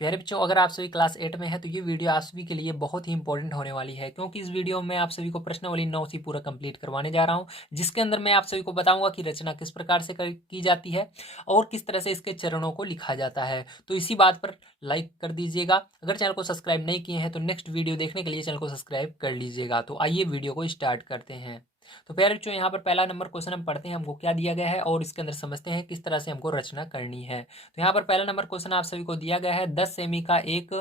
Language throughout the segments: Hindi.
प्यारे बच्चों, अगर आप सभी क्लास 8 में हैं तो ये वीडियो आप सभी के लिए बहुत ही इंपॉर्टेंट होने वाली है, क्योंकि इस वीडियो में आप सभी को प्रश्नावली 9 से पूरा कंप्लीट करवाने जा रहा हूं, जिसके अंदर मैं आप सभी को बताऊंगा कि रचना किस प्रकार से की जाती है और किस तरह से इसके चरणों को लिखा जाता है। तो इसी बात पर लाइक कर दीजिएगा। अगर चैनल को सब्सक्राइब नहीं किए हैं तो नेक्स्ट वीडियो देखने के लिए चैनल को सब्सक्राइब कर लीजिएगा। तो आइए वीडियो को स्टार्ट करते हैं। तो प्यारे बच्चों, यहाँ पर पहला नंबर क्वेश्चन हम पढ़ते हैं, हमको क्या दिया गया है और इसके अंदर समझते हैं किस तरह से हमको रचना करनी है। तो यहाँ पर पहला नंबर क्वेश्चन आप सभी को दिया गया है, 10 सेमी का एक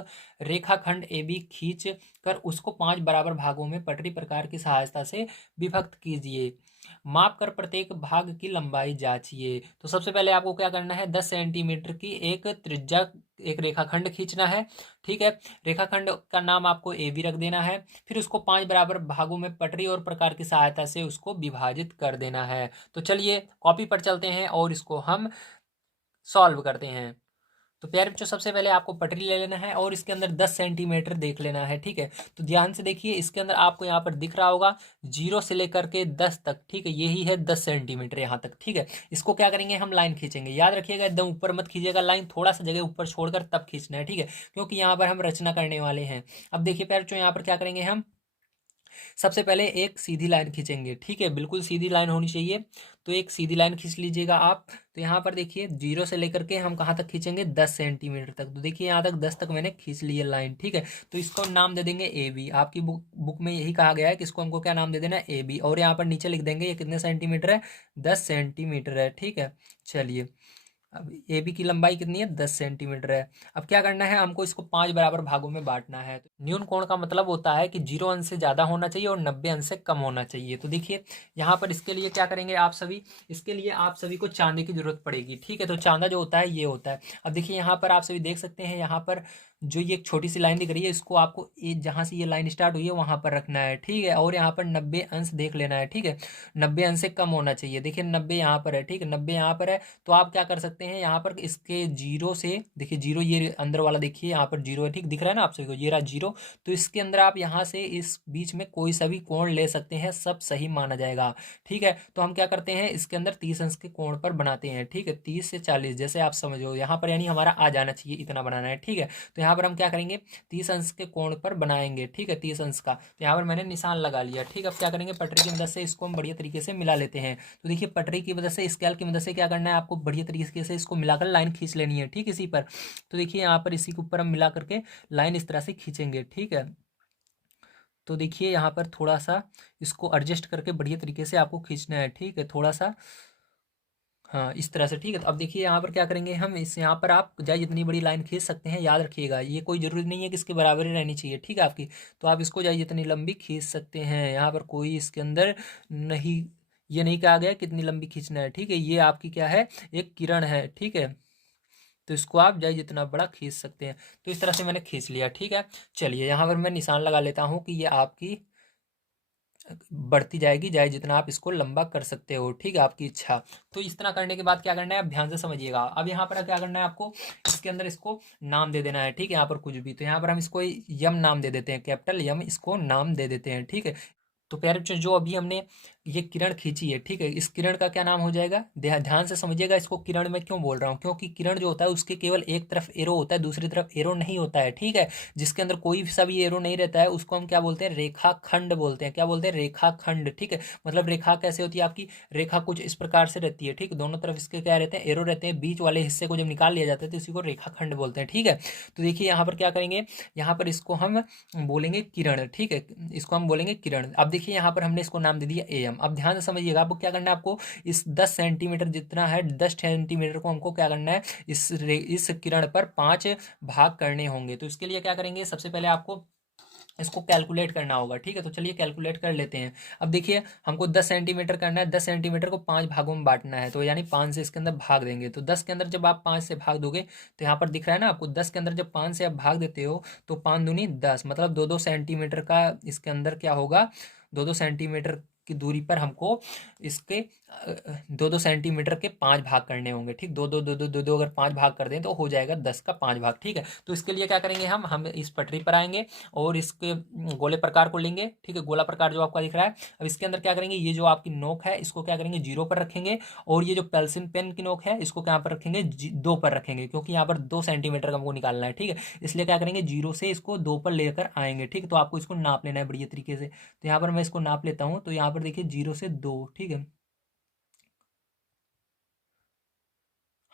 रेखाखंड ए बी खींच कर उसको 5 बराबर भागों में पटरी प्रकार की सहायता से विभक्त कीजिए। माप कर प्रत्येक भाग की लंबाई जांचिए। तो सबसे पहले आपको क्या करना है, 10 सेंटीमीटर की एक त्रिज्या एक रेखाखंड खींचना है। ठीक है, रेखाखंड का नाम आपको ए बी रख देना है। फिर उसको 5 बराबर भागों में पटरी और प्रकार की सहायता से उसको विभाजित कर देना है। तो चलिए कॉपी पर चलते हैं और इसको हम सॉल्व करते हैं। तो प्यारे बच्चों, सबसे पहले आपको पटरी ले लेना है और इसके अंदर 10 सेंटीमीटर देख लेना है। ठीक है, तो ध्यान से देखिए, इसके अंदर आपको यहाँ पर दिख रहा होगा 0 से लेकर के 10 तक। ठीक है, यही है 10 सेंटीमीटर यहाँ तक। ठीक है, इसको क्या करेंगे, हम लाइन खींचेंगे। याद रखिएगा, एकदम ऊपर मत खींचिएगा लाइन, थोड़ा सा जगह ऊपर छोड़कर तब खींचना है। ठीक है, क्योंकि यहाँ पर हम रचना करने वाले हैं। अब देखिए प्यारे बच्चों, यहाँ पर क्या करेंगे, हम सबसे पहले एक सीधी लाइन खींचेंगे। ठीक है, बिल्कुल सीधी लाइन होनी चाहिए। तो एक सीधी लाइन खींच लीजिएगा आप। तो यहाँ पर देखिए 0 से लेकर के हम कहाँ तक खींचेंगे, 10 सेंटीमीटर तक। तो देखिए यहाँ तक 10 तक मैंने खींच ली है लाइन। ठीक है, तो इसको हम नाम दे देंगे ए बी। आपकी बुक में यही कहा गया है कि इसको हमको क्या नाम दे देना है, ए बी। और यहाँ पर नीचे लिख देंगे ये कितने सेंटीमीटर है, 10 सेंटीमीटर है। ठीक है, चलिए अब ए बी की लंबाई कितनी है, 10 सेंटीमीटर है। अब क्या करना है, हमको इसको 5 बराबर भागों में बांटना है। तो न्यून कोण का मतलब होता है कि 0 अंश से ज़्यादा होना चाहिए और 90 अंश से कम होना चाहिए। तो देखिए यहाँ पर इसके लिए क्या करेंगे आप सभी, इसके लिए आप सभी को चांदे की जरूरत पड़ेगी। ठीक है, तो चांदा जो होता है ये होता है। अब देखिए यहाँ पर आप सभी देख सकते हैं, यहाँ पर जो ये एक छोटी सी लाइन दिख रही है, इसको आपको जहाँ से ये लाइन स्टार्ट हुई है वहां पर रखना है। ठीक है, और यहाँ पर 90 अंश देख लेना है। ठीक है, 90 अंश से कम होना चाहिए। देखिए 90 यहाँ पर है। ठीक है, 90 यहाँ पर है। तो आप क्या कर सकते हैं, यहाँ पर इसके 0 से देखिए 0, ये अंदर वाला देखिए यहाँ पर 0 है। ठीक दिख रहा है ना आप सभी को, ये रहा 0। तो इसके अंदर आप यहाँ से इस बीच में कोई सा भी कोण ले सकते हैं, सब सही माना जाएगा। ठीक है, तो हम क्या करते हैं, इसके अंदर 30 अंश के कोण पर बनाते हैं। ठीक है, 30 से 40 जैसे आप समझो, यहाँ पर यानी हमारा आ जाना चाहिए, इतना बनाना है। ठीक है, तो यहाँ पर हम क्या करेंगे, 30 अंश के कोण पर बनाएंगे। ठीक है, 30 अंश का। तो यहाँ पर मैंने निशान लगा लिया। ठीक है, अब क्या करेंगे, पटरी की मदद से इसको हम बढ़िया तरीके से मिला लेते हैं। तो देखिए पटरी की मदद से, स्केल की मदद से क्या करना है, आपको बढ़िया तरीके से इसको मिलाकर लाइन खींच लेनी है। ठीक, इसी पर। तो देखिए यहाँ पर इसी के ऊपर हम मिला करके लाइन इस तरह से खींचेंगे। ठीक है, तो देखिए यहाँ पर थोड़ा सा इसको एडजस्ट करके बढ़िया तरीके से आपको खींचना है। ठीक है, थोड़ा सा, हाँ इस तरह से। ठीक है, तो अब देखिए यहाँ पर क्या करेंगे हम, इस यहाँ पर आप चाहे जितनी बड़ी लाइन खींच सकते हैं। याद रखिएगा, ये कोई जरूरी नहीं है कि इसके बराबर ही रहनी चाहिए। ठीक है आपकी, तो आप इसको चाहे जितनी लंबी खींच सकते हैं। यहाँ पर कोई इसके अंदर नहीं, ये नहीं कहा गया कितनी लंबी खींचना है। ठीक है, ये आपकी क्या है, एक किरण है। ठीक है, तो इसको आप चाहे जितना बड़ा खींच सकते हैं। तो इस तरह से मैंने खींच लिया। ठीक है, चलिए यहाँ पर मैं निशान लगा लेता हूँ कि ये आपकी बढ़ती जाएगी, चाहे जितना आप इसको लंबा कर सकते हो। ठीक है, आपकी इच्छा। तो इस तरह करने के बाद क्या करना है, आप ध्यान से समझिएगा। अब यहाँ पर क्या करना है आपको, इसके अंदर इसको नाम दे देना है। ठीक है, यहाँ पर कुछ भी, तो यहाँ पर हम इसको यम नाम दे देते हैं, कैपिटल यम इसको नाम दे देते हैं। ठीक है, तो प्यारे बच्चों, जो अभी हमने ये किरण खींची है, ठीक है, इस किरण का क्या नाम हो जाएगा, ध्यान से समझिएगा। इसको किरण में क्यों बोल रहा हूँ, क्योंकि किरण जो होता है उसके केवल एक तरफ एरो होता है, दूसरी तरफ एरो नहीं होता है। ठीक है, जिसके अंदर कोई सा भी एरो नहीं रहता है उसको हम क्या बोलते हैं, रेखाखंड बोलते हैं। क्या बोलते हैं, रेखाखंड। ठीक है, मतलब रेखा कैसे होती है आपकी, रेखा कुछ इस प्रकार से रहती है। ठीक, दोनों तरफ इसके क्या रहते हैं, एरो रहते हैं। बीच वाले हिस्से को जब निकाल लिया जाता है तो इसी को रेखाखंड बोलते हैं। ठीक है, तो देखिए यहाँ पर क्या करेंगे, यहाँ पर इसको हम बोलेंगे किरण। ठीक है, इसको हम बोलेंगे किरण। अब देखिए यहाँ पर हमने इसको नाम दे दिया एम। अब ध्यान से समझिएगा, आपको क्या करना है, आपको इस 10 सेंटीमीटर जितना है, 10 सेंटीमीटर को हमको क्या करना है, इस किरण पर 5 भाग करने होंगे। तो इसके लिए क्या करेंगे, सबसे पहले आपको इसको कैलकुलेट करना होगा। ठीक है, तो चलिए कैलकुलेट कर लेते हैं। अब देखिए हमको 10 सेंटीमीटर करना है, 10 सेंटीमीटर को 5 भागों में बांटना है। तो यानी 5 से इसके अंदर भाग देंगे। तो 10 के अंदर जब आप 5 से भाग दोगे तो यहाँ पर दिख रहा है ना आपको, 10 के अंदर जब 5 से आप भाग देते हो तो 5 दूनी 10, मतलब 2-2 सेंटीमीटर का इसके अंदर क्या होगा, 2-2 सेंटीमीटर की दूरी पर हमको इसके दो दो सेंटीमीटर के 5 भाग करने होंगे, ठीक, दो दो दो दो दो दो अगर 5 भाग कर दें तो हो जाएगा 10 का 5 भाग, ठीक है। तो इसके लिए क्या करेंगे, हम इस पटरी पर आएंगे और इसके गोले प्रकार को लेंगे, ठीक है, गोला प्रकार जो आपका दिख रहा है। अब इसके अंदर क्या करेंगे, ये जो आपकी नोक है इसको क्या करेंगे, 0 पर रखेंगे, और ये जो पेंसिल पेन की नोक है इसको क्या पर रखेंगे, 2 पर रखेंगे, क्योंकि यहाँ पर 2 सेंटीमीटर का हमको निकालना है, ठीक है। इसलिए क्या करेंगे, 0 से इसको 2 पर लेकर आएंगे, ठीक है। तो आपको इसको नाप लेना है बढ़िया तरीके से। तो यहाँ पर मैं इसको नाप लेता हूँ, तो यहाँ पर देखिए 0 से 2, ठीक है।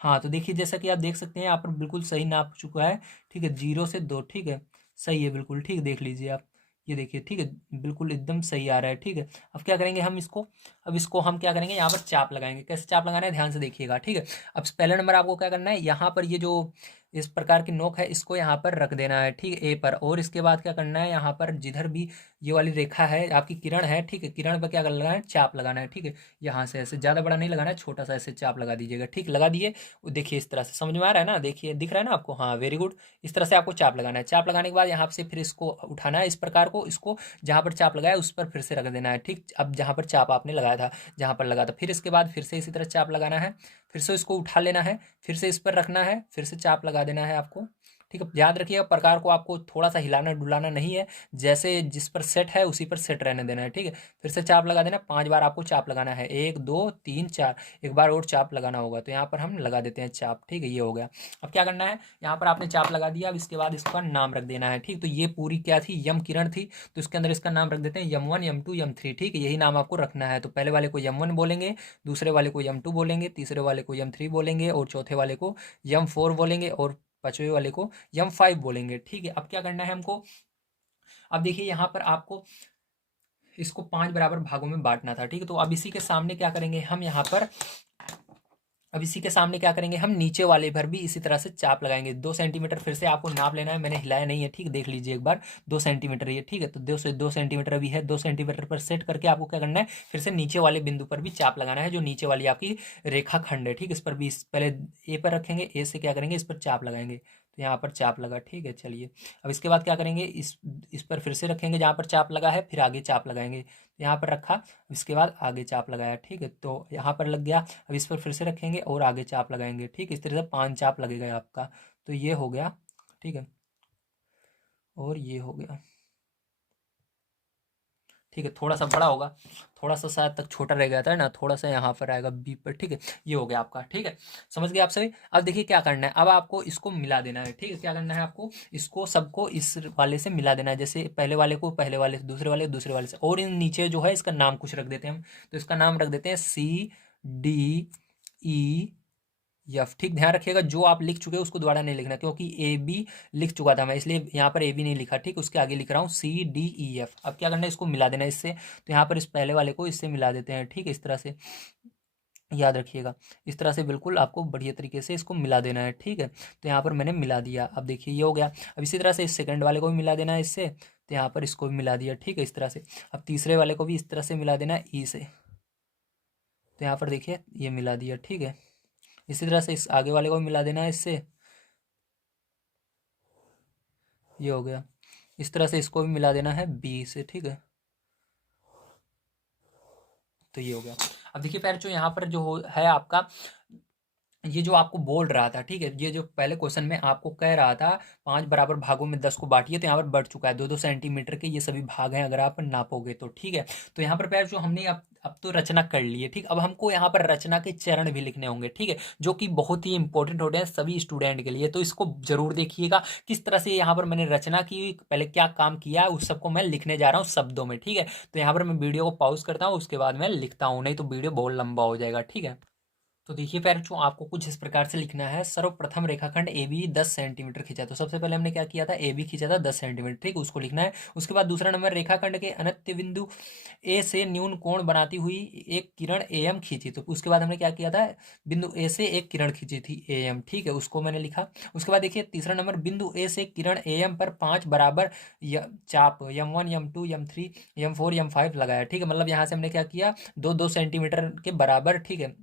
हाँ, तो देखिए जैसा कि आप देख सकते हैं यहाँ पर बिल्कुल सही नाप चुका है, ठीक है, 0 से 2, ठीक है, सही है बिल्कुल, ठीक है, देख लीजिए आप, ये देखिए, ठीक है, बिल्कुल एकदम सही आ रहा है, ठीक है। अब क्या करेंगे हम इसको, अब इसको हम क्या करेंगे, यहाँ पर चाप लगाएंगे। कैसे चाप लगाना है, ध्यान से देखिएगा, ठीक है। अब पहला नंबर आपको क्या करना है, यहाँ पर ये जो इस प्रकार की नोक है इसको यहाँ पर रख देना है, ठीक है, ए पर। और इसके बाद क्या करना है, यहाँ पर जिधर भी ये वाली रेखा है आपकी किरण है, ठीक है, किरण पर क्या लगाना है, चाप लगाना है, ठीक है। यहाँ से ऐसे ज़्यादा बड़ा नहीं लगाना है, छोटा सा ऐसे चाप लगा दीजिएगा, ठीक, लगा दिए। देखिए इस तरह से समझ में आ रहा है ना, देखिए दिख रहा है ना आपको, हाँ वेरी गुड। इस तरह से आपको चाप लगाना है। चाप लगाने के बाद यहाँ से फिर इसको उठाना है, इस प्रकार को, इसको जहाँ पर चाप लगाया उस पर फिर से रख देना है, ठीक। अब जहाँ पर चाप आपने लगाया था, जहाँ पर लगा था, फिर इसके बाद फिर से इसी तरह चाप लगाना है, फिर से इसको उठा लेना है, फिर से इस पर रखना है, फिर से चाप लगा देना है आपको, ठीक है। याद रखिएगा प्रकार को आपको थोड़ा सा हिलाना डुलाना नहीं है, जैसे जिस पर सेट है उसी पर सेट रहने देना है, ठीक है। फिर से चाप लगा देना, 5 बार आपको चाप लगाना है, 1 2 3 4, एक बार और चाप लगाना होगा, तो यहाँ पर हम लगा देते हैं चाप, ठीक है, ये हो गया। अब क्या करना है, यहाँ पर आपने चाप लगा दिया, अब इसके बाद इसका नाम रख देना है, ठीक। तो ये पूरी क्या थी, यम किरण थी, तो इसके अंदर इसका नाम रख देते हैं यम 1 यम 2 यम 3, ठीक है, यही नाम आपको रखना है। तो पहले वाले को यम 1 बोलेंगे, दूसरे वाले को यम 2 बोलेंगे, तीसरे वाले को यम 3 बोलेंगे, और चौथे वाले को यम 4 बोलेंगे, और पांचवें वाले को यम 5 बोलेंगे, ठीक है। अब क्या करना है हमको, अब देखिए यहाँ पर आपको इसको 5 बराबर भागों में बांटना था, ठीक है। तो अब इसी के सामने क्या करेंगे हम यहाँ पर, अब इसी के सामने क्या करेंगे हम, नीचे वाले पर भी इसी तरह से चाप लगाएंगे। 2 सेंटीमीटर फिर से आपको नाप लेना है, मैंने हिलाया नहीं है, ठीक, देख लीजिए एक बार, 2 सेंटीमीटर ये, ठीक है। तो 2 सेंटीमीटर अभी है, 2 सेंटीमीटर पर सेट करके आपको क्या करना है, फिर से नीचे वाले बिंदु पर भी चाप लगाना है, जो नीचे वाली आपकी रेखा खंड है, ठीक, इस पर भी पहले ए पर रखेंगे, ए से क्या करेंगे, इस पर चाप लगाएंगे, तो यहाँ पर चाप लगा, ठीक है, चलिए। अब इसके बाद क्या करेंगे, इस पर फिर से रखेंगे जहाँ पर चाप लगा है, फिर आगे चाप लगाएंगे, यहाँ पर रखा, इसके बाद आगे चाप लगाया, ठीक है, तो यहाँ पर लग गया। अब इस पर फिर से रखेंगे और आगे चाप लगाएंगे, ठीक, इस तरह से 5 चाप लगेगा आपका, तो ये हो गया, ठीक है, और ये हो गया, ठीक है। थोड़ा सा बड़ा होगा, थोड़ा सा शायद तक छोटा रह गया था ना, थोड़ा सा यहाँ पर आएगा बी पर, ठीक है, ये हो गया आपका, ठीक है। समझ गए आप सभी। अब देखिए क्या करना है, अब आपको इसको मिला देना है, ठीक है, क्या करना है आपको, इसको सबको इस वाले से मिला देना है, जैसे पहले वाले को पहले वाले से, दूसरे वाले से, और इन नीचे जो है इसका नाम कुछ रख देते हैं हम, तो इसका नाम रख देते हैं CDE यफ, ठीक, ध्यान रखिएगा जो आप लिख चुके हो उसको दोबारा नहीं लिखना, क्योंकि ए बी लिख चुका था मैं, इसलिए यहाँ पर ए बी नहीं लिखा, ठीक, उसके आगे लिख रहा हूँ CDEF। अब क्या करना है, इसको मिला देना है इससे, तो यहाँ पर इस पहले वाले को इससे मिला देते हैं, ठीक है, इस तरह से याद रखिएगा, इस तरह से बिल्कुल आपको बढ़िया तरीके से इसको मिला देना है, ठीक है। तो यहाँ पर मैंने मिला दिया, अब देखिए ये हो गया। अब इसी तरह से इस सेकंड वाले को भी मिला देना है इससे, तो यहाँ पर इसको भी मिला दिया, ठीक है, इस तरह से। अब तीसरे वाले को भी इस तरह से मिला देना है ई से, तो यहाँ पर देखिए ये मिला दिया, ठीक है। इसी तरह से इस आगे वाले को भी मिला देना है इससे, ये हो गया। इस तरह से इसको भी मिला देना है बी से, ठीक है, तो ये हो गया। अब देखिए पैर जो यहाँ पर जो है आपका, ये जो आपको बोल रहा था, ठीक है, ये जो पहले क्वेश्चन में आपको कह रहा था 5 बराबर भागों में 10 को बांटिए, तो यहाँ पर बढ़ चुका है, 2 2 सेंटीमीटर के ये सभी भाग हैं अगर आप नापोगे तो, ठीक है। तो यहाँ पर पैर जो हमने अब तो रचना कर ली है, ठीक। अब हमको यहाँ पर रचना के चरण भी लिखने होंगे, ठीक है, जो कि बहुत ही इंपॉर्टेंट होते हैं सभी स्टूडेंट के लिए, तो इसको जरूर देखिएगा किस तरह से यहाँ पर मैंने रचना की, पहले क्या काम किया है उस सबको मैं लिखने जा रहा हूँ शब्दों में, ठीक है। तो यहाँ पर मैं वीडियो को पॉज करता हूँ, उसके बाद मैं लिखता हूँ, नहीं तो वीडियो बहुत लंबा हो जाएगा, ठीक है। तो देखिए पैरों आपको कुछ इस प्रकार से लिखना है, सर्वप्रथम रेखाखंड ए बी 10 सेंटीमीटर खींचा, तो सबसे पहले हमने क्या किया था, ए बी खींचा था 10 सेंटीमीटर, ठीक, उसको लिखना है। उसके बाद दूसरा नंबर, रेखाखंड के अनत्य बिंदु ए से न्यून कोण बनाती हुई एक किरण ए एम खींची, तो उसके बाद हमने क्या किया था, बिंदु ए से एक किरण खींची थी ए एम, ठीक है, उसको मैंने लिखा। उसके बाद देखिए तीसरा नंबर, बिंदु ए से किरण ए एम पर 5 बराबर चाप यम 1 यम 2 यम 3 यम 4 यम 5 लगाया, ठीक है, मतलब यहाँ से हमने क्या किया, 2 2 सेंटीमीटर के बराबर, ठीक है,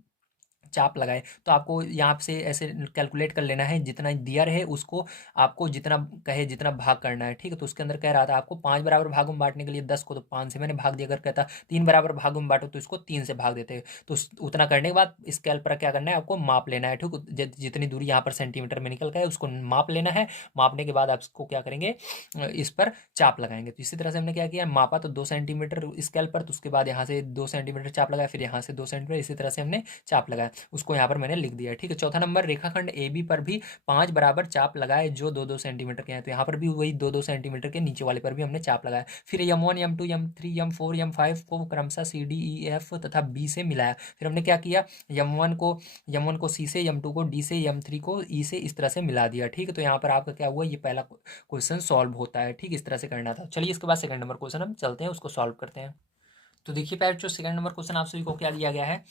चाप लगाए तो आपको यहाँ से ऐसे कैलकुलेट कर लेना है, जितना दिया रहे उसको आपको जितना कहे जितना भाग करना है। ठीक है, तो उसके अंदर कह रहा था आपको 5 बराबर भागों में बांटने के लिए 10 को तो 5 से मैंने भाग दिया। अगर कहता 3 बराबर भागों में बांटो तो इसको 3 से भाग देते हैं। तो उतना करने के बाद स्केल पर क्या करना है, आपको माप लेना है। ठीक, जितनी दूरी यहाँ पर सेंटीमीटर में निकल गया है उसको माप लेना है। मापने के बाद आप इसको क्या करेंगे, इस पर चाप लगाएंगे। तो इसी तरह से हमने क्या किया, मापा तो 2 सेंटीमीटर स्केल पर, तो उसके बाद यहाँ से 2 सेंटीमीटर चाप लगाया, फिर यहाँ से 2 सेंटीमीटर, इसी तरह से हमने चाप लगाया। उसको यहाँ पर मैंने लिख दिया। ठीक है, चौथा नंबर, रेखाखंड ए बी पर भी 5 बराबर चाप लगाए जो 2-2 सेंटीमीटर के हैं। तो यहाँ पर भी वही 2-2 सेंटीमीटर के नीचे वाले पर भी हमने चाप लगाया। फिर M1 M2 M3 M4 M5 को क्रमशः C D E F तथा B से मिलाया। फिर हमने क्या किया, M1 को C से, M2 को D से, M3 को E से, इस तरह से मिला दिया। ठीक है, तो यहाँ पर आपका क्या हुआ, ये पहला क्वेश्चन सॉल्व होता है। ठीक, इस तरह से करना था। चलिए इसके बाद सेकंड नंबर क्वेश्चन हम चलते हैं, उसको सॉल्व करते हैं। तो देखिए पैर, जो सेकंड नंबर क्वेश्चन आप सभी को क्या दिया गया है,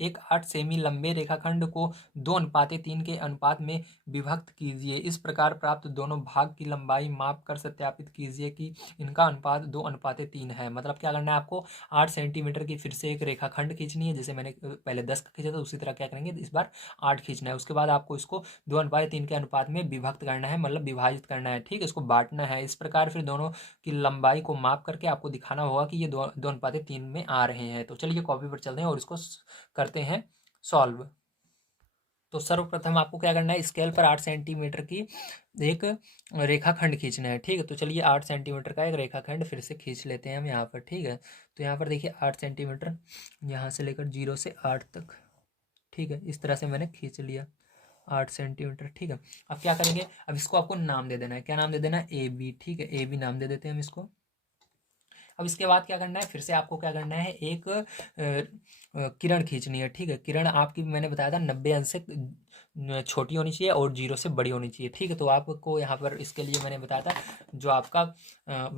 एक 8 सेमी लंबे रेखाखंड को 2:3 के अनुपात में विभक्त कीजिए। इस प्रकार प्राप्त दोनों भाग की लंबाई माप कर सत्यापित कीजिए कि इनका अनुपात 2:3 है। मतलब क्या करना है आपको, 8 सेंटीमीटर की फिर से एक रेखाखंड खींचनी है। जैसे मैंने पहले 10 का खींचा था, उसी तरह क्या करेंगे, इस बार 8 खींचना है। उसके बाद आपको इसको 2:3 के अनुपात में विभक्त करना है, मतलब विभाजित करना है। ठीक, इसको बांटना है। इस प्रकार फिर दोनों की लंबाई को माप करके आपको दिखाना होगा कि ये 2:3 में आ रहे हैं। तो चलिए कॉपी पर चलते हैं और इसको करते हैं सॉल्व। तो सर्वप्रथम आपको क्या करना है, स्केल पर 8 सेंटीमीटर की एक रेखाखंड खींचना है। ठीक है, तो चलिए 8 सेंटीमीटर का एक रेखाखंड फिर से खींच लेते हैं हम यहाँ पर। ठीक है, तो यहाँ पर देखिए 8 सेंटीमीटर, यहाँ से लेकर 0 से 8 तक। ठीक है, इस तरह से मैंने खींच लिया 8 सेंटीमीटर। ठीक है, अब क्या करेंगे, अब इसको आपको नाम दे देना है। क्या नाम दे देना है, ए बी। ठीक है, ए बी नाम दे देते हैं हम इसको। अब इसके बाद क्या करना है, फिर से आपको क्या करना है, एक किरण खींचनी है। ठीक है, किरण आपकी मैंने बताया था 90 अंश से छोटी होनी चाहिए और 0 से बड़ी होनी चाहिए। ठीक है, तो आपको यहाँ पर इसके लिए मैंने बताया था, जो आपका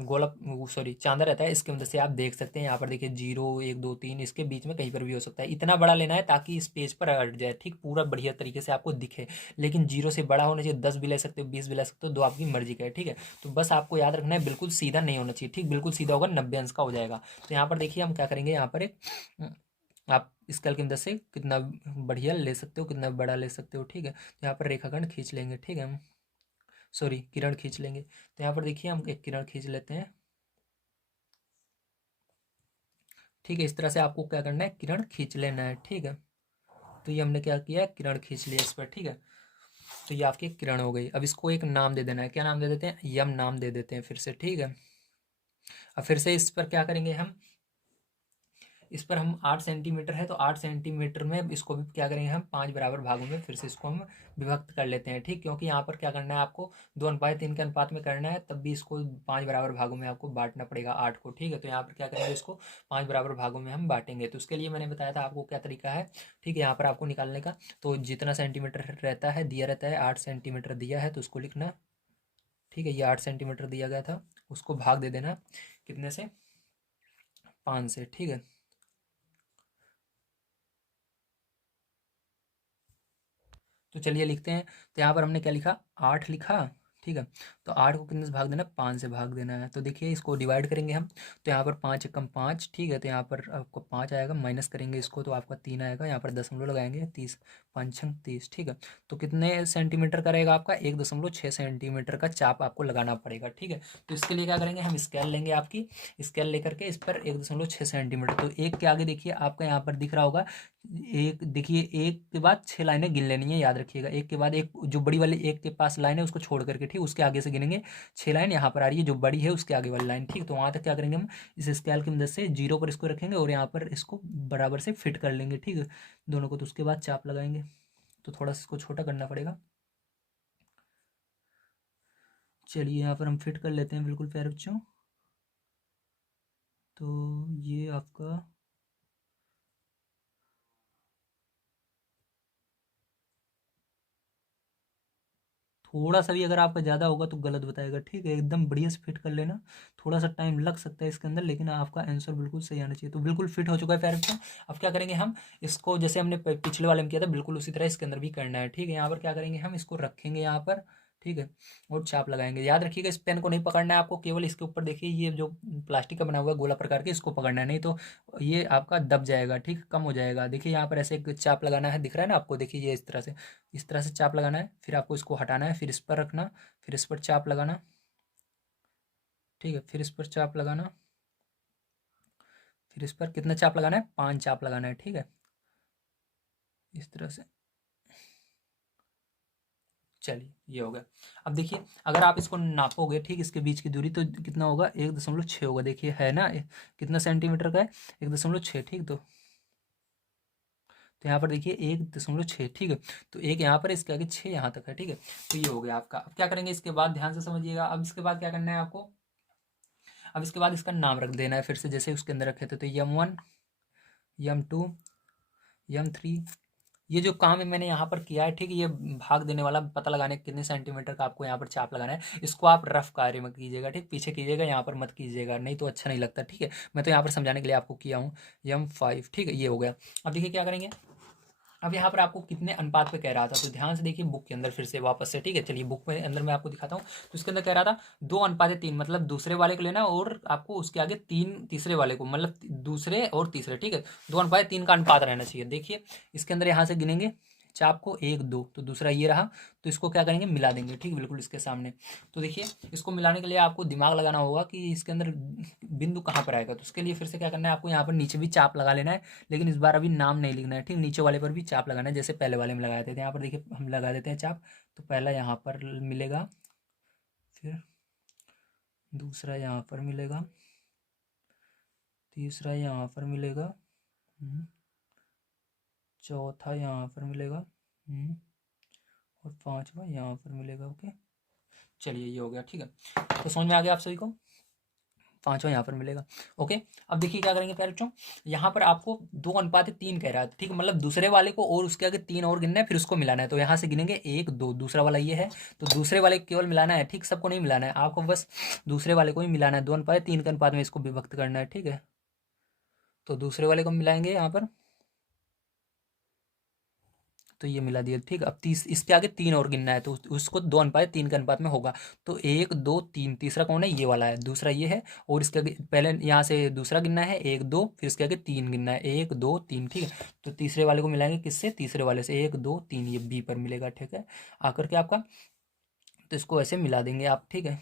गोला सॉरी चांदा रहता है, इसके अंदर से आप देख सकते हैं। यहाँ पर देखिए 0 1 2 3, इसके बीच में कहीं पर भी हो सकता है। इतना बड़ा लेना है ताकि इस पेज पर अट जाए। ठीक, पूरा बढ़िया तरीके से आपको दिखे, लेकिन 0 से बड़ा होना चाहिए। 10 भी ले सकते हो, 20 भी ले सकते हो, दो आपकी मर्जी का है। ठीक है, तो बस आपको याद रखना है, बिल्कुल सीधा नहीं होना चाहिए। ठीक, बिल्कुल सीधा होगा 90 अंश का हो जाएगा। तो यहाँ पर देखिए हम क्या करेंगे, यहाँ पर एक आप स्केल की मदद से कितना बढ़िया ले सकते हो, कितना बड़ा ले सकते हो। ठीक है, तो यहाँ पर रेखाखंड खींच लेंगे। ठीक है, हम सॉरी किरण खींच लेंगे। तो यहाँ पर देखिए हम एक किरण खींच लेते हैं। ठीक है, इस तरह से आपको क्या करना है, किरण खींच लेना है। ठीक है, तो ये हमने क्या किया, किरण खींच लिया इस पर। ठीक है, तो ये आपकी किरण हो गई। अब इसको एक नाम दे देना है। क्या नाम दे देते हैं, यम नाम दे देते हैं फिर से। ठीक है, अब फिर से इस पर क्या करेंगे हम, इस पर हम 8 सेंटीमीटर है, तो 8 सेंटीमीटर में इसको भी क्या करेंगे हम, 5 बराबर भागों में फिर से इसको हम विभक्त कर लेते हैं। ठीक, क्योंकि यहाँ पर क्या करना है आपको, 2:3 के अनुपात में करना है, तब भी इसको 5 बराबर भागों में आपको बांटना पड़ेगा 8 को। ठीक है, तो यहाँ पर क्या करेंगे, इसको 5 बराबर भागों में हम बांटेंगे। तो उसके लिए मैंने बताया था आपको क्या तरीका है। ठीक है, यहाँ पर आपको निकालने का, तो जितना सेंटीमीटर रहता है, दिया रहता है 8 सेंटीमीटर दिया है, तो उसको लिखना। ठीक है, ये 8 सेंटीमीटर दिया गया था, उसको भाग दे देना कितने से, 5 से। ठीक है, तो चलिए लिखते हैं। तो यहाँ पर हमने क्या लिखा, 8 लिखा। ठीक है, तो 8 को कितने से भाग देना है, 5 से भाग देना है। तो देखिए इसको डिवाइड करेंगे हम, तो यहाँ पर 5 एकम 5। ठीक है, तो यहाँ पर आपको 5 आएगा, माइनस करेंगे इसको तो आपका 3 आएगा। यहाँ पर दशमलव लगाएंगे, 30 5 30। ठीक है, तो कितने सेंटीमीटर का रहेगा आपका, 1.6 सेंटीमीटर का चाप आपको लगाना पड़ेगा। ठीक है, तो इसके लिए क्या करेंगे, हम स्केल लेंगे, आपकी स्केल लेकर के इस पर 1.6 सेंटीमीटर, तो एक के आगे देखिए आपका यहाँ पर दिख रहा होगा, एक देखिए, एक के बाद 6 लाइनें गिन लेनी है, याद रखिएगा। एक के बाद एक, जो बड़ी वाली एक के पास लाइन है उसको छोड़ करके, ठीक, उसके आगे से गिनेंगे। 6 लाइन यहाँ पर आ रही है, जो बड़ी है उसके आगे वाली लाइन। ठीक, तो वहाँ तक क्या करेंगे हम, इस स्केल की मदद से 0 पर इसको रखेंगे और यहाँ पर इसको बराबर से फिट कर लेंगे। ठीक है, दोनों को, तो उसके बाद चाप लगाएंगे। तो थोड़ा सा इसको छोटा करना पड़ेगा। चलिए यहाँ पर हम फिट कर लेते हैं, बिल्कुल प्यारे बच्चों। तो ये आपका थोड़ा सा भी अगर आपका ज़्यादा होगा तो गलत बताएगा। ठीक है, एकदम बढ़िया से फिट कर लेना। थोड़ा सा टाइम लग सकता है इसके अंदर, लेकिन आपका आंसर बिल्कुल सही आना चाहिए। तो बिल्कुल फिट हो चुका है पैर बच्चों। अब क्या करेंगे हम, इसको जैसे हमने पिछले वाले में किया था, बिल्कुल उसी तरह इसके अंदर भी करना है। ठीक है, यहाँ पर क्या करेंगे हम, इसको रखेंगे यहाँ पर। ठीक है, और चाप लगाएंगे। याद रखिएगा इस पेन को नहीं पकड़ना है आपको, केवल इसके ऊपर देखिए ये जो प्लास्टिक का बना हुआ है गोला प्रकार के, इसको पकड़ना है, नहीं तो ये आपका दब जाएगा, ठीक, कम हो जाएगा। देखिए यहाँ पर ऐसे एक चाप लगाना है, दिख रहा है ना आपको, देखिए ये इस तरह से चाप लगाना है, फिर आपको इसको हटाना है, फिर इस पर रखना, फिर इस पर चाप लगाना, ठीक है, फिर इस पर चाप लगाना, फिर इस पर कितना चाप लगाना है, 5 चाप लगाना है, ठीक है, इस तरह से। चलिए ये हो गया। अब देखिए अगर आप इसको नापोगे, ठीक, इसके बीच की दूरी तो कितना होगा, 1.6 होगा। देखिए है ना कितना सेंटीमीटर का है, 1.6, ठीक। तो यहाँ पर देखिए 1.6, ठीक है। तो एक यहाँ पर, इसके आगे 6 यहाँ तक है, ठीक है। तो ये हो गया आपका। अब क्या करेंगे इसके बाद, ध्यान से समझिएगा। अब इसके बाद क्या करना है आपको, अब इसके बाद इसका नाम रख देना है फिर से, जैसे उसके अंदर रखे थे। तो यम 1, यम 2, यम 3। ये जो काम है मैंने यहाँ पर किया है, ठीक है, ये भाग देने वाला पता लगाने कितने सेंटीमीटर का आपको यहाँ पर चाप लगाना है, इसको आप रफ कार्य में कीजिएगा, ठीक, पीछे कीजिएगा, यहाँ पर मत कीजिएगा, नहीं तो अच्छा नहीं लगता, ठीक है। मैं तो यहाँ पर समझाने के लिए आपको किया हूँ। यम 5, ठीक है, ये हो गया। अब देखिए क्या करेंगे, अब यहाँ पर आपको कितने अनुपात पे कह रहा था, तो ध्यान से देखिए बुक के अंदर फिर से वापस से, ठीक है। चलिए बुक में अंदर मैं आपको दिखाता हूँ। तो इसके अंदर कह रहा था 2:3, मतलब दूसरे वाले को लेना और आपको उसके आगे 3 तीसरे वाले को, मतलब दूसरे और तीसरे, ठीक है। 2:3 का अनुपात रहना चाहिए। देखिए इसके अंदर यहाँ से गिनेंगे चाप को, 1 2, तो दूसरा ये रहा, तो इसको क्या करेंगे, मिला देंगे, ठीक, बिल्कुल इसके सामने। तो देखिए इसको मिलाने के लिए आपको दिमाग लगाना होगा कि इसके अंदर बिंदु कहाँ पर आएगा। तो उसके लिए फिर से क्या करना है आपको, यहाँ पर नीचे भी चाप लगा लेना है, लेकिन इस बार अभी नाम नहीं लिखना है, ठीक, नीचे वाले पर भी चाप लगाना है, जैसे पहले वाले में लगाए थे। यहाँ पर देखिए हम लगा देते हैं चाप। तो पहला यहाँ पर मिलेगा, फिर दूसरा यहाँ पर मिलेगा, तीसरा यहाँ पर मिलेगा, चौथा यहाँ पर मिलेगा, और 5वां यहाँ पर मिलेगा। ओके, चलिए ये हो गया, ठीक है। तो समझ में आ गया आप सभी को, 5वां यहाँ पर मिलेगा। ओके, अब देखिए क्या करेंगे प्यारे बच्चों, यहाँ पर आपको 2:3 कह रहा है, ठीक, मतलब दूसरे वाले को और उसके आगे 3 और गिनना है, फिर उसको मिलाना है। तो यहाँ से गिनेंगे 1 2, दूसरा वाला ये है, तो दूसरे वाले को केवल मिलाना है, ठीक, सबको नहीं मिलाना है आपको, बस दूसरे वाले को ही मिलाना है। 2:3 के अनुपात में इसको विभक्त करना है, ठीक है। तो दूसरे वाले को मिलाएंगे यहाँ पर, तो ये मिला दिया, ठीक। अब इसके आगे 3 और गिनना है, तो उसको 2:3 के अनुपात में होगा। तो 1 2 3, तीसरा कौन है, ये वाला है, दूसरा ये है, और इसके आगे पहले यहाँ से दूसरा गिनना है 1 2, फिर इसके आगे 3 गिनना है, 1 2 3, ठीक है। तो तीसरे वाले को मिलाएंगे किससे, तीसरे वाले से, 1 2 3, ये बी पर मिलेगा, ठीक है, आकर के आपका। तो इसको ऐसे मिला देंगे आप, ठीक है,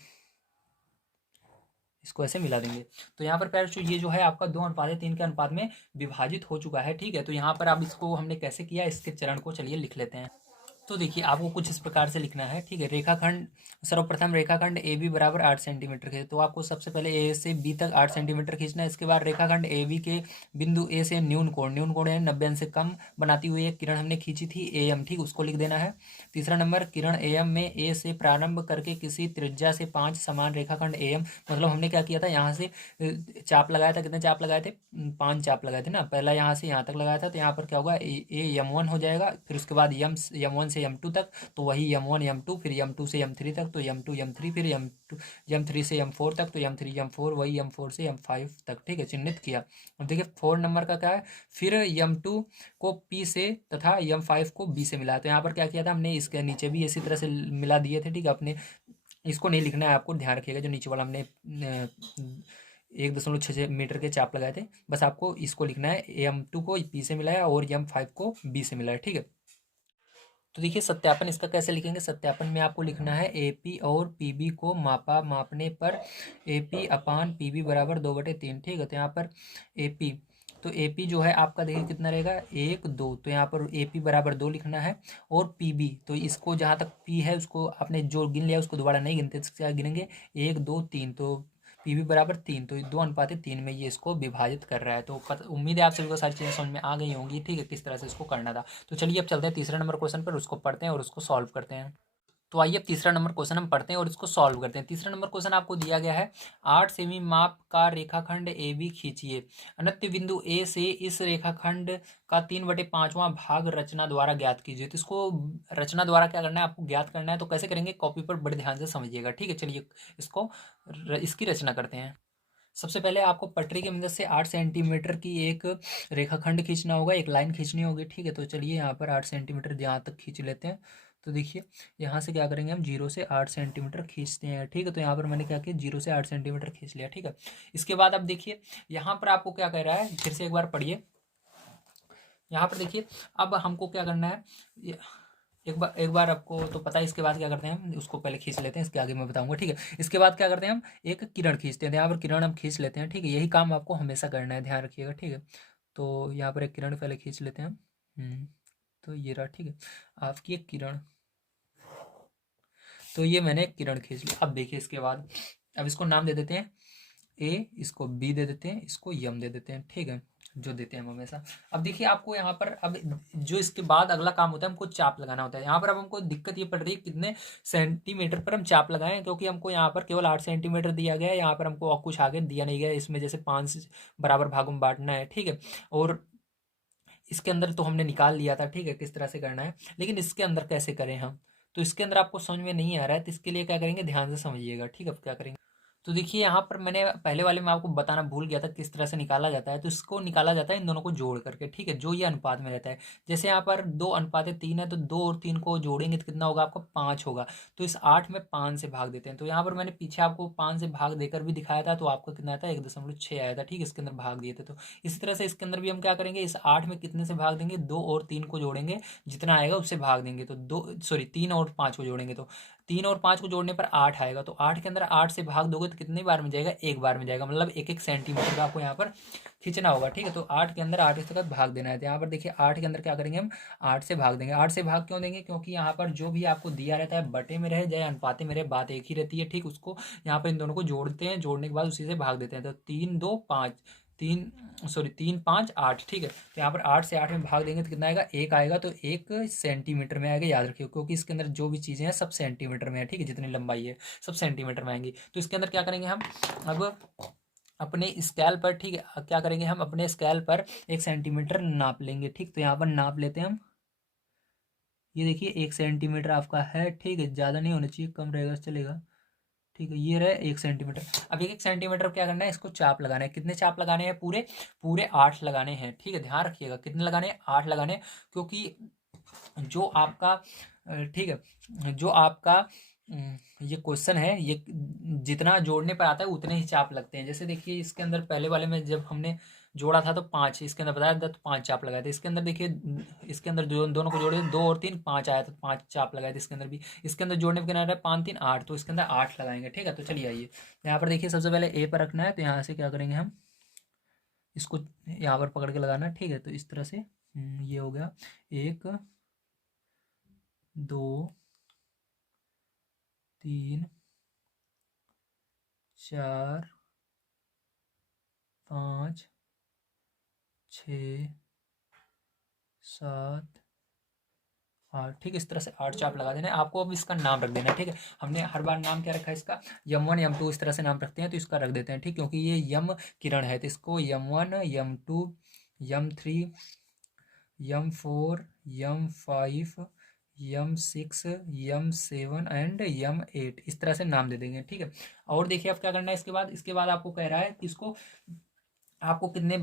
इसको ऐसे मिला देंगे। तो यहाँ पर प्यारे ये जो है आपका 2:3 के अनुपात में विभाजित हो चुका है, ठीक है। तो यहाँ पर अब इसको हमने कैसे किया, इसके चरण को चलिए लिख लेते हैं। तो देखिए आपको कुछ इस प्रकार से लिखना है, ठीक है। रेखाखंड, सर्वप्रथम रेखाखंड ए बी बराबर 8 सेंटीमीटर के, तो आपको सबसे पहले ए से बी तक 8 सेंटीमीटर खींचना है। इसके बाद रेखाखंड ए बी के बिंदु ए से न्यून कोण है 90 अंश से कम बनाती हुई एक किरण हमने खींची थी ए एम, ठीक, उसको लिख देना है। तीसरा नंबर, किरण ए एम में ए से प्रारंभ करके किसी त्रिज्या से 5 समान रेखाखंड ए एम, मतलब हमने क्या किया था, यहाँ से चाप लगाया था, कितने चाप लगाए थे, 5 चाप लगाए थे ना, पहला यहाँ से यहाँ तक लगाया था। तो यहाँ पर क्या होगा, ए यम 1 हो जाएगा, फिर उसके बाद यम 1 से यम 2 तक, तो वही यम 1 यम 2, फिर यम 2 से यम 3 तक, तो यम 2 यम 3, फिर यम 3 से यम 4 तक, तो यम 3 यम 4, वही यम 4 से यम 5 तक, ठीक है, चिन्हित किया। अब देखिए 4 नंबर का क्या है, फिर यम 2 को पी से तथा यम 5 को बी से मिला। तो यहाँ पर क्या किया था हमने, इसके नीचे भी इसी तरह से मिला दिए थे, ठीक है। अपने इसको नहीं लिखना है आपको, ध्यान रखिएगा, जो नीचे वाला हमने 1.66 मीटर के चाप लगाए थे, बस आपको इसको लिखना है, यम 2 को पी से मिलाया और यम 5 को बी से मिलाया, ठीक है। तो देखिए सत्यापन इसका कैसे लिखेंगे, सत्यापन में आपको लिखना है एपी और पीबी को मापने पर एपी अपान पीबी बराबर 2/3, ठीक है। तो यहाँ पर एपी, तो एपी जो है आपका देखिए कितना रहेगा, 1 2, तो यहाँ पर एपी बराबर 2 लिखना है। और पीबी, तो इसको जहाँ तक पी है उसको आपने जो गिन लिया उसको दोबारा नहीं गिनते, क्या गिनेंगे, 1 2 3, तो पीबी बराबर 3, तो 2:3 में ये इसको विभाजित कर रहा है। तो उम्मीद है आप सभी को सारी चीज़ें समझ में आ गई होंगी, ठीक है, किस तरह से इसको करना था। तो चलिए अब चलते हैं तीसरे नंबर क्वेश्चन पर, उसको पढ़ते हैं और उसको सॉल्व करते हैं। तो आइए अब तीसरा नंबर क्वेश्चन हम पढ़ते हैं और इसको सॉल्व करते हैं। तीसरा नंबर क्वेश्चन आपको दिया गया है, 8 सेमी माप का रेखाखंड ए बी खींचिए। अनंत बिंदु ए से इस रेखाखंड का 3/5वां भाग रचना द्वारा ज्ञात कीजिए। तो इसको रचना द्वारा क्या करना है, आपको ज्ञात करना है। तो कैसे करेंगे, कॉपी पर बड़े ध्यान से समझिएगा, ठीक है। चलिए इसको इसकी रचना करते हैं। सबसे पहले आपको पटरी की मदद से 8 सेंटीमीटर की एक रेखाखंड खींचना होगा, एक लाइन खींचनी होगी, ठीक है। तो चलिए यहाँ पर 8 सेंटीमीटर यहाँ तक खींच लेते हैं। तो देखिए यहाँ से क्या करेंगे हम 0 से 8 सेंटीमीटर खींचते हैं, ठीक है। तो यहाँ पर मैंने क्या किया 0 से 8 सेंटीमीटर खींच लिया, ठीक है। इसके बाद अब देखिए यहाँ पर आपको क्या कह रहा है, फिर से एक बार पढ़िए। यहाँ पर देखिए अब हमको क्या करना है, एक बार आपको तो पता है। इसके बाद क्या करते हैं हम उसको पहले खींच लेते हैं, इसके आगे मैं बताऊंगा, ठीक है। इसके बाद क्या करते हैं हम एक किरण खींचते हैं, यहाँ पर किरण हम खींच लेते हैं, ठीक है। यही काम आपको हमेशा करना है, ध्यान रखिएगा, ठीक है। तो यहाँ पर एक किरण पहले खींच लेते हैं हम। तो ये रहा, ठीक है, आपकी एक किरण। तो ये मैंने एक किरण खींच ली। अब देखिए इसके बाद अब इसको नाम दे देते हैं ए, इसको बी दे देते हैं, इसको यम दे देते हैं, ठीक है, जो देते हैं हम हमेशा। अब देखिए आपको यहाँ पर अब जो इसके बाद अगला काम होता है हमको चाप लगाना होता है। यहाँ पर अब हमको दिक्कत ये पड़ रही है कितने सेंटीमीटर पर हम चाप लगाएं, क्योंकि हमको यहाँ पर केवल 8 सेंटीमीटर दिया गया है, यहाँ पर हमको और कुछ आगे दिया नहीं गया है। इसमें जैसे 5 बराबर भागों में बांटना है, ठीक है। और इसके अंदर तो हमने निकाल लिया था, ठीक है, किस तरह से करना है, लेकिन इसके अंदर कैसे करें हम, तो इसके अंदर आपको समझ में नहीं आ रहा है, तो इसके लिए क्या करेंगे ध्यान से समझिएगा, ठीक है। अब क्या करेंगे, तो देखिए यहाँ पर मैंने पहले वाले में आपको बताना भूल गया था किस तरह से निकाला जाता है। तो इसको निकाला जाता है इन दोनों को जोड़ करके, ठीक है, जो ये अनुपात में रहता है। जैसे यहाँ पर 2:3 है, तो 2 और 3 को जोड़ेंगे तो कितना होगा आपका 5 होगा। तो इस 8 में 5 से भाग देते हैं। तो यहाँ पर मैंने पीछे आपको 5 से भाग देकर भी दिखाया था, तो आपको कितना आया था 1.6 आया था, ठीक है, इसके अंदर भाग दिए थे। तो इसी तरह से इसके अंदर भी हम क्या करेंगे, इस 8 में कितने से भाग देंगे, 2 और 3 को जोड़ेंगे, जितना आएगा उससे भाग देंगे। तो 3 और 5 को जोड़ेंगे, तो 3 और 5 को जोड़ने पर 8 आएगा। तो 8 के अंदर 8 से भाग दोगे तो कितनी बार में जाएगा, एक बार में जाएगा, मतलब 1-1 सेंटीमीटर का आपको यहाँ पर खींचना होगा, ठीक है। तो 8 के अंदर 8 तक भाग देना है। तो यहाँ पर देखिए 8 के अंदर क्या करेंगे हम 8 से भाग देंगे। 8 से भाग क्यों देंगे, क्योंकि यहाँ पर जो भी आपको दिया रहता है बटे में रहे चाहे अनुपाते में रहे, बात एक ही रहती है, ठीक। उसको यहाँ पर इन दोनों को जोड़ते हैं, जोड़ने के बाद उसी से भाग देते हैं। तो 3, 5, ठीक है। तो यहाँ पर 8 से 8 में भाग देंगे तो कितना आएगा, 1 आएगा। तो 1 सेंटीमीटर में आएगा, याद रखिए, क्योंकि इसके अंदर जो भी चीज़ें हैं सब सेंटीमीटर में है, ठीक है, जितनी लंबाई है सब सेंटीमीटर में आएंगी। तो इसके अंदर क्या करेंगे हम अब अपने स्केल पर, ठीक है, क्या करेंगे हम अपने स्केल पर 1 सेंटीमीटर नाप लेंगे, ठीक। तो यहाँ पर नाप लेते हैं हम, ये देखिए 1 सेंटीमीटर आपका है, ठीक है, ज़्यादा नहीं होना चाहिए, कम रहेगा चलेगा, ठीक है। ये रहे 1 सेंटीमीटर। अब 1 सेंटीमीटर क्या करना है, इसको चाप लगाना है। कितने चाप लगाने हैं, पूरे पूरे 8 लगाने हैं, ठीक है, ध्यान रखिएगा कितने लगाने हैं, 8 लगाने हैं। क्योंकि जो आपका ठीक है, जो आपका ये क्वेश्चन है, ये जितना जोड़ने पर आता है उतने ही चाप लगते हैं। जैसे देखिए इसके अंदर पहले वाले में जब हमने जोड़ा था तो 5, इसके अंदर बताया था तो 5 चाप लगाए थे। इसके अंदर देखिए इसके अंदर जो दोनों को जोड़े 2 और 3 5 आया था, 5 चाप लगाए थे इसके अंदर भी। इसके अंदर जोड़ने पर कितना आ रहा है 5 3 8, तो इसके अंदर 8 लगाएंगे, ठीक है। तो चलिए आइए यहाँ पर देखिए सबसे पहले ए पर रखना है। तो यहाँ से क्या करेंगे हम इसको यहाँ पर पकड़ के लगाना है, ठीक है। तो इस तरह से ये हो गया 1 2 3 4 5 6 7 8, ठीक है। इस तरह से 8 चाप लगा देना है आपको। अब इसका नाम रख देना है, ठीक है। हमने हर बार नाम क्या रखा है इसका, यम 1 यम 2 इस तरह से नाम रखते हैं, तो इसका रख देते हैं, ठीक, क्योंकि ये यम किरण है। तो इसको यम 1 यम 2 यम 3 यम 4 यम 5 यम 6 यम 7 एंड यम 8 इस तरह से नाम दे देंगे, ठीक है। और देखिए अब क्या करना है इसके बाद आपको कह रहा है कि इसको आपको कितने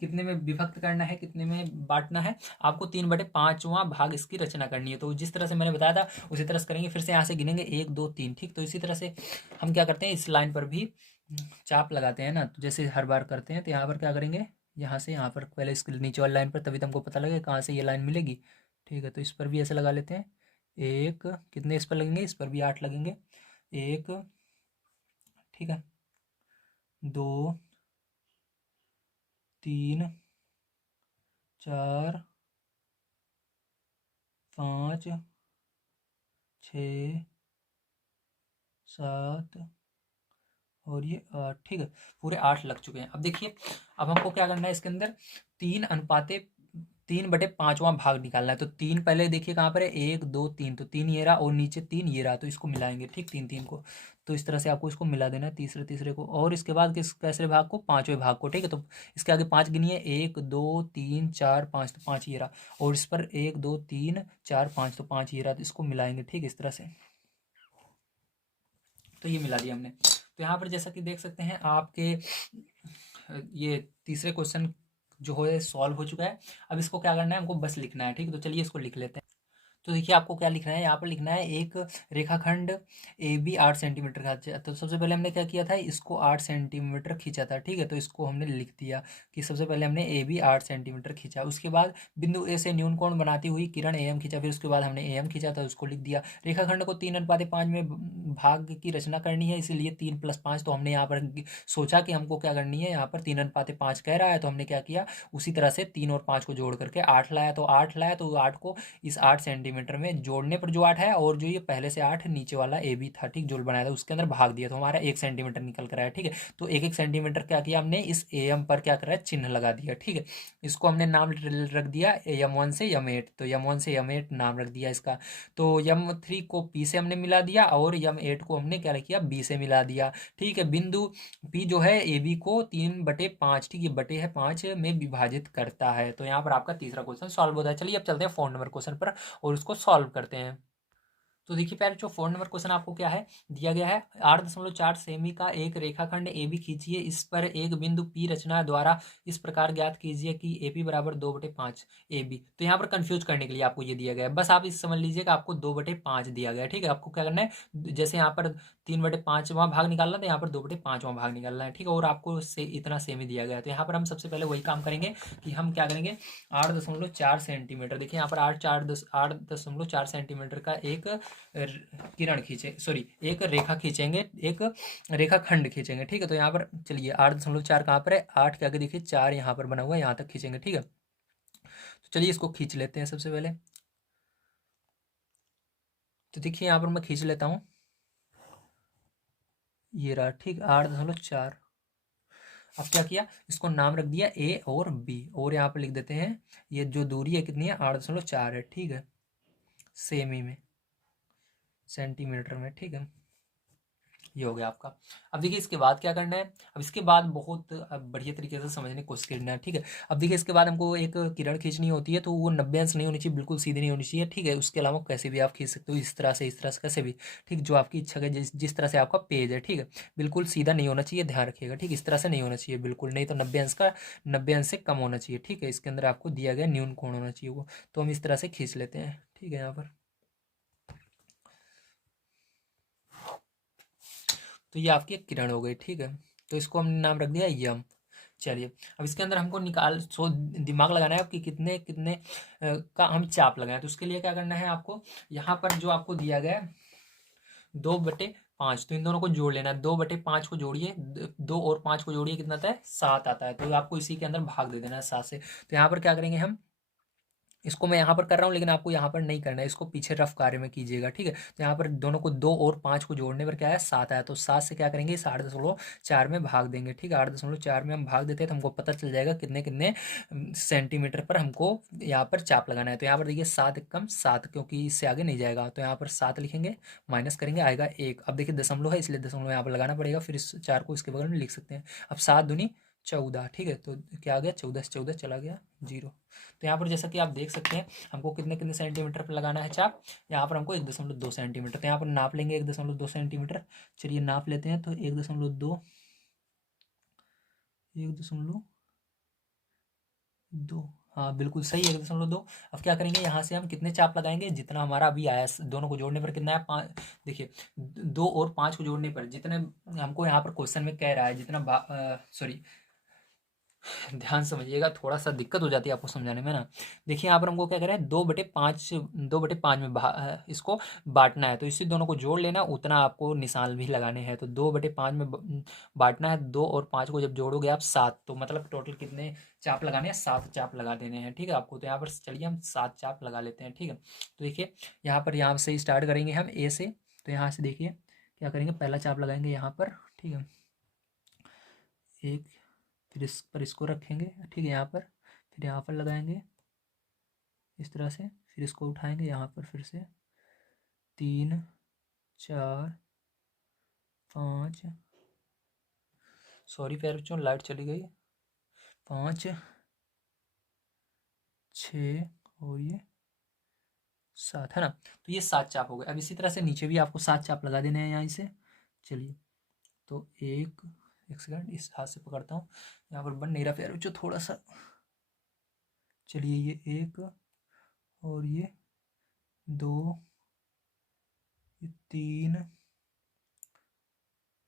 कितने में विभक्त करना है, कितने में बांटना है। आपको 3/5वां भाग इसकी रचना करनी है। तो जिस तरह से मैंने बताया था उसी तरह से करेंगे। फिर से यहाँ से गिनेंगे 1 2 3, ठीक। तो इसी तरह से हम क्या करते हैं इस लाइन पर भी चाप लगाते हैं ना, तो जैसे हर बार करते हैं। तो यहाँ पर क्या करेंगे, यहाँ से यहाँ पर पहले इसके नीचे वाली लाइन पर, तभी तो हमको पता लगेगा कहाँ से ये लाइन मिलेगी, ठीक है। तो इस पर भी ऐसे लगा लेते हैं। एक कितने इस पर लगेंगे, इस पर भी 8 लगेंगे। 1, ठीक है, 2 3 4 5 6 7 और ये 8, ठीक है, पूरे 8 लग चुके हैं। अब देखिए अब हमको क्या करना है इसके अंदर 3/5वां भाग निकालना है। तो 3 पहले देखिए कहाँ पर है, 1 2 3, तो 3 ये रहा और नीचे 3 ये रहा, तो इसको मिलाएंगे, ठीक, 3 3 को। तो इस तरह से आपको इसको मिला देना है तीसरे तीसरे को, और इसके बाद किस कैसे भाग को, 5वें भाग को, ठीक है। तो इसके आगे 5 गिनिए, 1 2 3 4 5, तो 5 ये रहा, और इस पर 1 2 3 4 5, तो 5 ये रहा, तो इसको मिलाएंगे, ठीक है, इस तरह से। तो ये मिला दिया हमने। तो यहाँ पर जैसा कि देख सकते हैं आपके ये तीसरे क्वेश्चन जो है सॉल्व हो चुका है। अब इसको क्या करना है हमको बस लिखना है, ठीक है। तो चलिए इसको लिख लेते हैं। तो देखिए आपको क्या लिखना है, यहाँ पर लिखना है एक रेखाखंड ए बी 8 सेंटीमीटर का। तो सबसे पहले हमने क्या किया था, इसको 8 सेंटीमीटर खींचा था, ठीक है। तो इसको हमने लिख दिया कि सबसे पहले हमने ए बी 8 सेंटीमीटर खींचा। उसके बाद बिंदु ए से न्यून कोण बनाती हुई किरण ए एम खींचा। फिर उसके बाद हमने ए एम खींचा था, उसको लिख दिया। रेखाखंड को 3:5 में भाग की रचना करनी है, इसीलिए 3+5। तो हमने यहाँ पर सोचा कि हमको क्या करनी है, यहाँ पर 3:5 कह रहा है, तो हमने क्या किया, उसी तरह से 3 और 5 को जोड़ करके 8 लाया। तो 8 लाया, तो 8 को इस 8 सेंटीमीटर में जोड़ने पर जो 8 है, और जो ये पहले से 8 नीचे वाला ए बी था, ठीक, जो बनाया था उसके अंदर भाग दिया, तो हमारा 1 सेंटीमीटर निकल कर आया, ठीक है। तो 1-1 सेंटीमीटर क्या किया हमने, इस ए एम पर क्या करा है, चिन्ह लगा दिया, ठीक है। इसको हमने नाम रख दिया यम 1 से यम 8। तो यम 1 से यम 8 नाम रख दिया इसका। तो यम 3 को पी से हमने मिला दिया, और यम 8 को हमने क्या किया, बी से मिला दिया, ठीक है। बिंदु पी जो है ए बी को 3/5, ठीक है, बटे है 5 में विभाजित करता है। तो यहाँ पर आपका तीसरा क्वेश्चन सॉल्व होता है। चलिए अब चलते हैं 4 नंबर क्वेश्चन पर और उसको सॉल्व करते हैं। तो देखिए पहले जो 4 नंबर क्वेश्चन आपको क्या है दिया गया है, 8.4 सेमी का एक रेखाखंड ए बी खींचिए, इस पर एक बिंदु पी रचना द्वारा इस प्रकार ज्ञात कीजिए कि ए पी बराबर 2/5 ए बी। तो यहाँ पर कंफ्यूज करने के लिए आपको ये दिया गया है, बस आप इस समझ लीजिए कि आपको 2/5 दिया गया है, ठीक है। आपको क्या करना है, जैसे यहाँ पर 3/5वां भाग निकालना, तो यहाँ पर 2/5वां भाग निकालना है, ठीक है। और आपको से इतना सेमी दिया गया है, तो यहाँ पर हम सबसे पहले वही काम करेंगे कि हम क्या करेंगे, 8.4 सेंटीमीटर, देखिए यहाँ पर 8.4 सेंटीमीटर का एक किरण खींचे, सॉरी एक रेखा खींचेंगे, एक रेखाखंड खींचेंगे, ठीक है। तो यहाँ पर चलिए 8.4 कहाँ पर है, 8 के आगे देखिए 4 यहाँ पर बना हुआ है, यहाँ तक खींचेंगे, ठीक है। तो चलिए इसको खींच लेते हैं सबसे पहले। तो देखिए यहाँ पर मैं खींच लेता हूँ, ये रहा, ठीक, 8.4। अब क्या किया, इसको नाम रख दिया ए और बी, और यहाँ पर लिख देते हैं ये जो दूरी है कितनी है, 8.4 है, ठीक है, सेमी में, सेंटीमीटर में, ठीक है। ये हो गया आपका। अब देखिए इसके बाद क्या करना है, अब इसके बाद बहुत बढ़िया तरीके से समझने की कोशिश करना है, ठीक है। अब देखिए इसके बाद हमको एक किरण खींचनी होती है, तो वो 90 अंश नहीं होनी चाहिए, बिल्कुल सीधी नहीं होनी चाहिए, ठीक है। उसके अलावा कैसे भी आप खींच सकते हो, इस तरह से, इस तरह से, कैसे भी, ठीक, जो आपकी इच्छा है, जिस तरह से आपका पेज है, ठीक है। बिल्कुल सीधा नहीं होना चाहिए, ध्यान रखिएगा, ठीक, इस तरह से नहीं होना चाहिए बिल्कुल, नहीं तो 90 अंश का 90 अंश से कम होना चाहिए, ठीक है। इसके अंदर आपको दिया गया न्यून कोण होना चाहिए वो। तो हम इस तरह से खींच लेते हैं, ठीक है। यहाँ पर तो ये आपकी एक किरण हो गई, ठीक है। तो इसको हमने नाम रख दिया यम। चलिए अब इसके अंदर हमको दिमाग लगाना है कि कितने कितने का हम चाप लगाएं। तो उसके लिए क्या करना है आपको, यहाँ पर जो आपको दिया गया है 2/5, तो इन दोनों को जोड़ लेना है, 2/5 को जोड़िए, 2 और 5 को जोड़िए, कितना आता है, 7 आता है। तो आपको इसी के अंदर भाग दे देना है 7 से। तो यहाँ पर क्या करेंगे हम, इसको मैं यहाँ पर कर रहा हूँ, लेकिन आपको यहाँ पर नहीं करना है, इसको पीछे रफ कार्य में कीजिएगा, ठीक है। तो यहाँ पर दोनों को 2 और 5 को जोड़ने पर क्या है, 7 आया। तो 7 से क्या करेंगे, इस 8.4 में भाग देंगे, ठीक है। 8.4 में हम भाग देते हैं, तो हमको पता चल जाएगा कितने कितने सेंटीमीटर पर हमको यहाँ पर चाप लगाना है। तो यहाँ पर देखिए 7 एकम 7, क्योंकि इससे आगे नहीं जाएगा, तो यहाँ पर 7 लिखेंगे, माइनस करेंगे, आएगा 1। अब देखिए दशमलव है, इसलिए दशमलव यहाँ पर लगाना पड़ेगा, फिर इस 4 को इसके बगल में लिख सकते हैं। अब 7×2 = 14, ठीक है। तो क्या आ गया, 14 से 14 चला गया 0। तो यहाँ पर जैसा कि आप देख सकते हैं, हमको कितने कितने सेंटीमीटर पर लगाना है चाप, यहाँ पर हमको 1.2 सेंटीमीटर। तो यहाँ पर नाप लेंगे 1.2 सेंटीमीटर। चलिए नाप लेते हैं, तो 1.2, 1.2, हाँ बिल्कुल सही, 1.2। अब क्या करेंगे, यहाँ से हम कितने चाप लगाएंगे, जितना हमारा अभी आया, दोनों को जोड़ने पर कितना है, 5। देखिए 2 और 5 को जोड़ने पर जितने हमको यहाँ पर क्वेश्चन में कह रहा है, जितना सॉरी, ध्यान से समझिएगा, थोड़ा सा दिक्कत हो जाती है आपको समझाने में ना। देखिए यहाँ पर हमको क्या करें, 2/5, 2/5 में इसको बांटना है, तो इसी दोनों को जोड़ लेना, उतना आपको निशान भी लगाने हैं। तो 2/5 में बांटना है, 2 और 5 को जब जोड़ोगे आप 7, तो मतलब टोटल कितने चाप लगाने हैं, 7 चाप लगा देने हैं, ठीक है आपको। तो यहाँ पर चलिए हम 7 चाप लगा लेते हैं, ठीक है। तो देखिए यहाँ से स्टार्ट करेंगे हम ए से। तो यहाँ से देखिए क्या करेंगे, पहला चाप लगाएंगे यहाँ पर, ठीक है, एक, फिर इस पर इसको रखेंगे, ठीक है, यहाँ पर, फिर यहाँ पर लगाएंगे इस तरह से, फिर इसको उठाएंगे यहाँ पर, फिर से 3, 4, 5, सॉरी प्यारे बच्चों लाइट चली गई, 5, 6 और ये 7, है ना। तो ये 7 चाप हो गए। अब इसी तरह से नीचे भी आपको 7 चाप लगा देने हैं यहाँ से। चलिए तो एक सेकंड, इस हाथ से पकड़ता हूँ, यहाँ पर बन नहीं रहा प्यारे बच्चों, थोड़ा सा। चलिए ये 1 और ये 2, ये 3,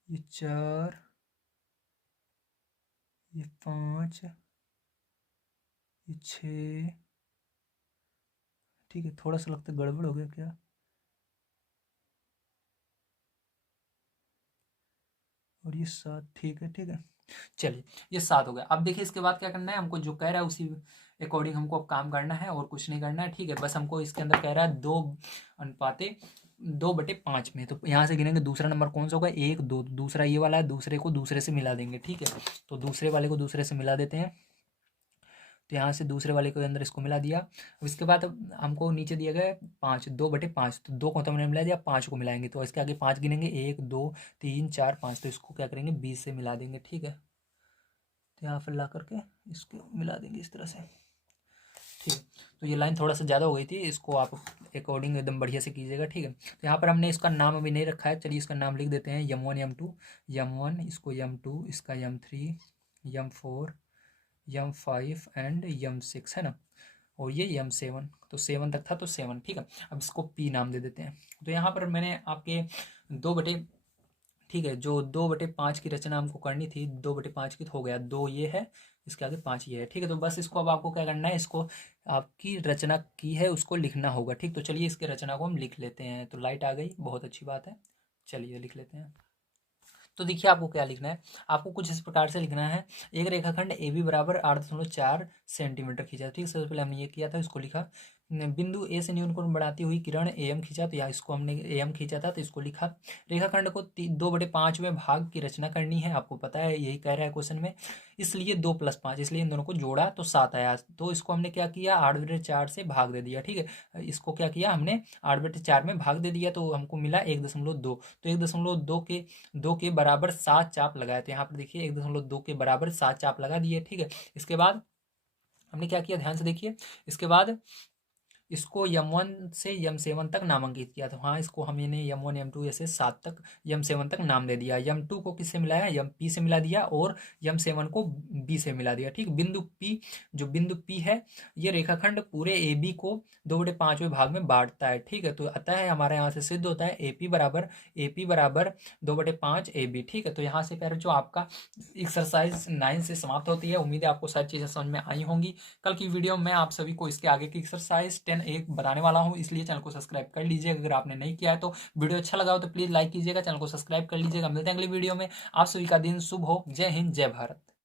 ये 4, ये 5, ये 6। ठीक है, थोड़ा सा लगता है गड़बड़ हो गया क्या। और ये 7। ठीक है ठीक है, चलिए ये 7 हो गया। अब देखिए इसके बाद क्या करना है, हमको जो कह रहा है उसी अकॉर्डिंग हमको अब काम करना है और कुछ नहीं करना है। ठीक है, बस हमको इसके अंदर कह रहा है 2/5 में। तो यहाँ से गिनेंगे दूसरा नंबर कौन सा होगा, 1 2, दूसरा ये वाला है, दूसरे को दूसरे से मिला देंगे। ठीक है, तो दूसरे वाले को दूसरे से मिला देते हैं। तो यहाँ से दूसरे वाले के अंदर इसको मिला दिया। अब इसके बाद हमको नीचे दिया गया है 5, 2/5। तो 2 को तो हमने मिला दिया, 5 को मिलाएंगे तो इसके आगे 5 गिनेंगे, 1 2 3 4 5। तो इसको क्या करेंगे, 20 से मिला देंगे। ठीक है, तो यहाँ पर ला करके इसको मिला देंगे इस तरह से। ठीक है, तो ये लाइन थोड़ा सा ज़्यादा हो गई थी, इसको आप अकॉर्डिंग एकदम बढ़िया से कीजिएगा। ठीक है, तो यहाँ पर हमने इसका नाम अभी नहीं रखा है, चलिए इसका नाम लिख देते हैं यम1 यम2। यम1 इसको यम2, इसका यम3, यम4, यम5 एंड यम6 है ना। और ये यम7, तो 7 तक था तो 7। ठीक है, अब इसको पी नाम दे देते हैं। तो यहाँ पर मैंने आपके 2 बटे, ठीक है, जो 2/5 की रचना हमको करनी थी, 2/5 की तो हो गया, 2 ये है, इसके आगे 5 ये है। ठीक है, तो बस इसको अब आपको क्या करना है, इसको आपकी रचना की है उसको लिखना होगा। ठीक, तो चलिए इसके रचना को हम लिख लेते हैं। तो लाइट आ गई, बहुत अच्छी बात है, चलिए लिख लेते हैं। तो देखिए आपको क्या लिखना है, आपको कुछ इस प्रकार से लिखना है। एक रेखाखंड ए बी बराबर 8.4 सेंटीमीटर खींचा। ठीक है, सबसे पहले हमने ये किया था, इसको लिखा। बिंदु ए से न्यून कोण बढ़ाती हुई किरण ए एम खींचा, तो यहाँ इसको हमने ए एम खींचा था तो इसको लिखा। रेखाखंड को 2/5 में भाग की रचना करनी है, आपको पता है यही कह रहा है क्वेश्चन में। इसलिए 2 + 5, इसलिए इन दोनों को जोड़ा तो 7 आया। तो इसको हमने क्या किया, 8/4 से भाग दे दिया। ठीक है, इसको क्या किया हमने, 8/4 में भाग दे दिया तो हमको मिला 1.2। तो 1.2 के बराबर 7 चाप लगाए। तो यहाँ पर देखिए 1.2 के बराबर 7 चाप लगा दिए। ठीक है, इसके बाद हमने क्या किया, ध्यान से देखिए। इसके बाद इसको यम1 से यम7 तक नामांकित किया। तो हाँ, इसको हमने यम1 यम2 ऐसे 7 तक, यम7 तक नाम दे दिया। यम2 को किससे मिलाया, यम पी से मिला दिया, और यम7 को बी से मिला दिया। ठीक, बिंदु पी, जो बिंदु पी है, ये रेखाखंड पूरे ए बी को 2/5वें भाग में बांटता है। ठीक है, तो अतः है हमारे यहाँ से सिद्ध होता है ए पी बराबर 2/5 ए बी। ठीक है, तो यहाँ से फिर जो आपका एक्सरसाइज 9 से समाप्त होती है। उम्मीद है आपको सारी चीज़ें समझ में आई होंगी। कल की वीडियो में आप सभी को इसके आगे की एक्सरसाइज 10 एक बताने वाला हूँ, इसलिए चैनल को सब्सक्राइब कर लीजिएगा अगर आपने नहीं किया है। तो वीडियो अच्छा लगा हो तो प्लीज़ लाइक कीजिएगा, चैनल को सब्सक्राइब कर लीजिएगा। मिलते हैं अगली वीडियो में, आप सभी का दिन शुभ हो। जय हिंद, जय भारत।